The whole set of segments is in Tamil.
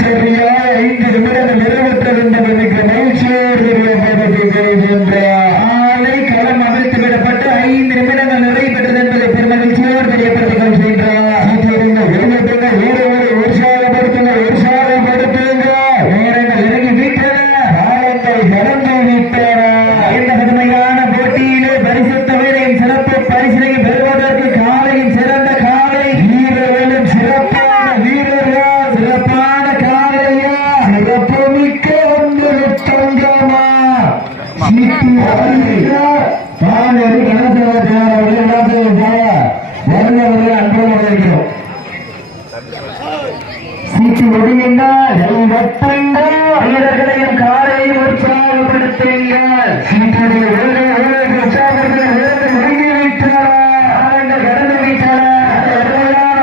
சரியாக 5 நிமிடங்கள் நிறைவேற்ற வேண்டும் என்று மகிழ்ச்சியோடு சீட்டு முடியுங்கள், வீரர்களையும் காலையும் உற்சாகப்படுத்துங்கள். சீட்டுடைய உற்சாகப்படுத்த முடிந்துவிட்டார், கடந்து விட்டார்.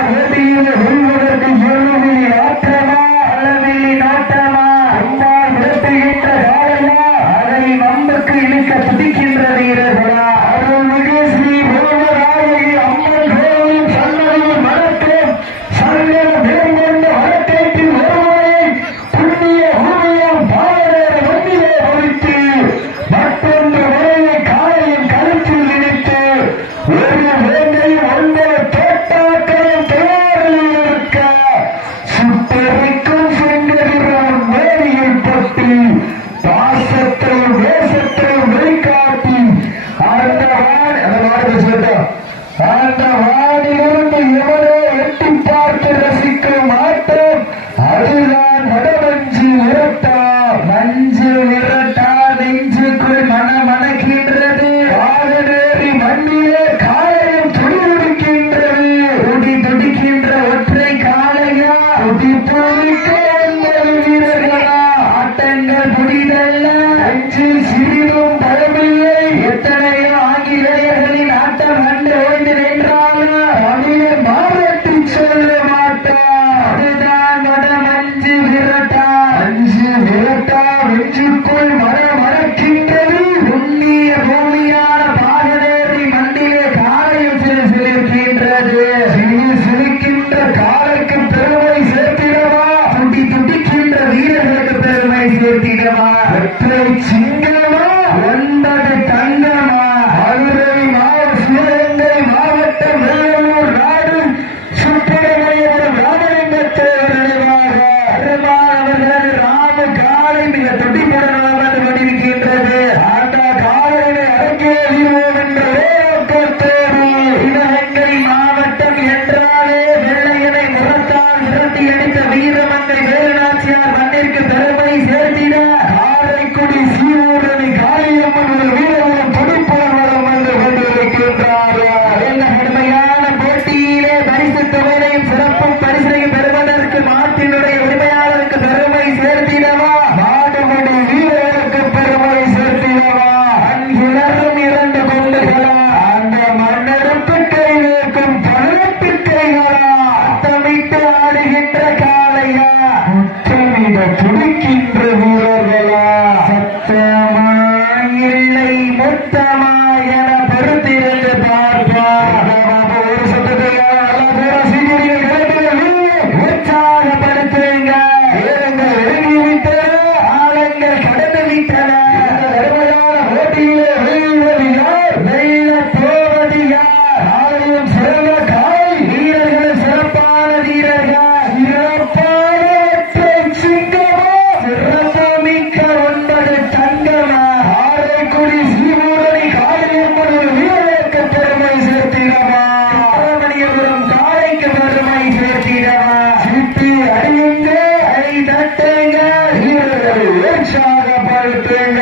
போட்டியில் வெல்வதற்கு எவ்வளவு நாட்டமா அளவில் நாட்டமா அம்மாள் விரட்டுகின்ற காலையா அதனை நம்புக்கு இழுக்க துடிக்கின்ற வீரர்களா அருள்மிகு ஸ்ரீ பூமராயி அம்மன் கோவில் சன்னதியில் மரத்தேன் சங்கம் மேற்கொண்ட வழக்கேற்றில் ஒருவரை புண்ணிய பூமியம் பாவரேற ஒன்றிலே ஒழித்து மற்றொன்று முறையை காலையின் கருத்தில் இணைத்து ஒரு வேண்டையும் ஒன்பது தோட்டாக்களும் தயாரில் இருக்க சுட்டெரிக்கும் செங்கதிரான் மேரியில் பட்டு பாசத்தையும் வேசத்தையும் வெளிக்காட்டி அந்த வானிலிருந்து எவரோ எட்டி பார்த்து ரசிக்கும் ஆட்டம் அதுதான் வடமஞ்சு விரட்டா. மஞ்சு விரட்டா நெஞ்சுக்குள் மனமணக்கின்றது. ஆகநேரி மண்ணிலே காலையும் துடிதுடிக்கின்றது. துடிதுடிக்கின்ற ஒற்றை காலையா துடிப்புமிக்க வீரர்களா ஆட்டங்கள் புரிதல்ல. நெஞ்சில் சிறிதும் பயமில்லை. எத்தனையோ ஆங்கிலேயர்களின் ஆட்டம் கண்டு ஓய்ந்து நின்றாலும் தமிழர் மாறட்டி சொல்ல மாட்டார். அதுதான் வடமஞ்சு விரட்டா. மஞ்சு விரட்டா நெஞ்சுக்குள் மனமணக்கின்றது. புண்ணிய பூமியான பாகநேரி மண்ணிலே காலையும் சிலிர்க்கின்றது. சிலிர்க்கின்ற காலைக்கு பெருமை சேர்த்திடவா, துடி துடிக்கின்ற வீரர்களுக்கு பெருமை சேர்த்திடவா, ஒற்றை சிங்கமா ஒன்பது தங்கமா. மதுரை சிவகங்கை மாவட்டம் வேலூர் நாடு சுப்பிரமணியபுரம் ராமலிங்கத்தேவர் நினைவாக பெருமானவர்கள் ராம காலை மிக துடிப்புடன் வந்து கொண்டிருக்கின்றது. அந்த காலையை அரங்கேறிவோம் என்ற வேலோக்கத்தோடு சிவகங்கை மாவட்டம் என்றாலே வெள்ளையனை முகத்தால் விரட்டி அடித்த வீரமங்கை வேலுநாச்சியார் மண்ணிற்கு பெருமை சேர்த்திட காரைக்குடி சீவூரணி காளியம்மன் ஒரு வீரர்களும் துடிப்புடன் வளம் வந்து கொண்டிருக்கின்றார்கள். இந்த கடுமையான போட்டியிலே பரிசு தொகையையும் சிறப்பும் பரிசையும் பெறுவதற்கு மாட்டினுடைய உரிமையாளருக்கு பெருமை சேர்த்திடவா, மாடுபடி வீரர்களுக்கு பெருமை சேர்த்திடவா, அங்கிலரும் இரண்டு கொண்டுகளா, அந்த மண்ணெடுப்பு கை வைக்கும் பதினெட்டு கைகளா, அத்தமிட்டு ஆடுகின்ற காளையா, முத்தமிட துடிக்கின்ற வீரர்களா, சத்தமா இல்லை முத்தமா என பொறுத்திருந்து பார்ப்பார். ஒரு சத்தத்தையா உற்சாகப்படுத்துங்க. வீரங்கள் இறங்கிவிட்டன, ஆழங்கள் கடந்து விட்டன. கடுமையான போட்டியிலே வெல்வது யார், வெல்ல போவது யார்? காலையும் சிறந்த காலை வீரர்கள், சிறப்பான வீரர்கள், சிறப்பான ஒற்றை சிங்கமா, சிறப்புமிக்க ஒன்பது தங்கமா. காரைக்குடி சீவூரணி காளியம்மன் ஒரு வீரருக்கு பெருமை சேர்த்திடவா, சுப்பிரமணியபுரம் காளைக்கு பெருமை சேர்த்திடவா. சிட்டி அடியுங்க, கை தட்டுங்க, வீரர்களை உற்சாகப்படுத்துங்க.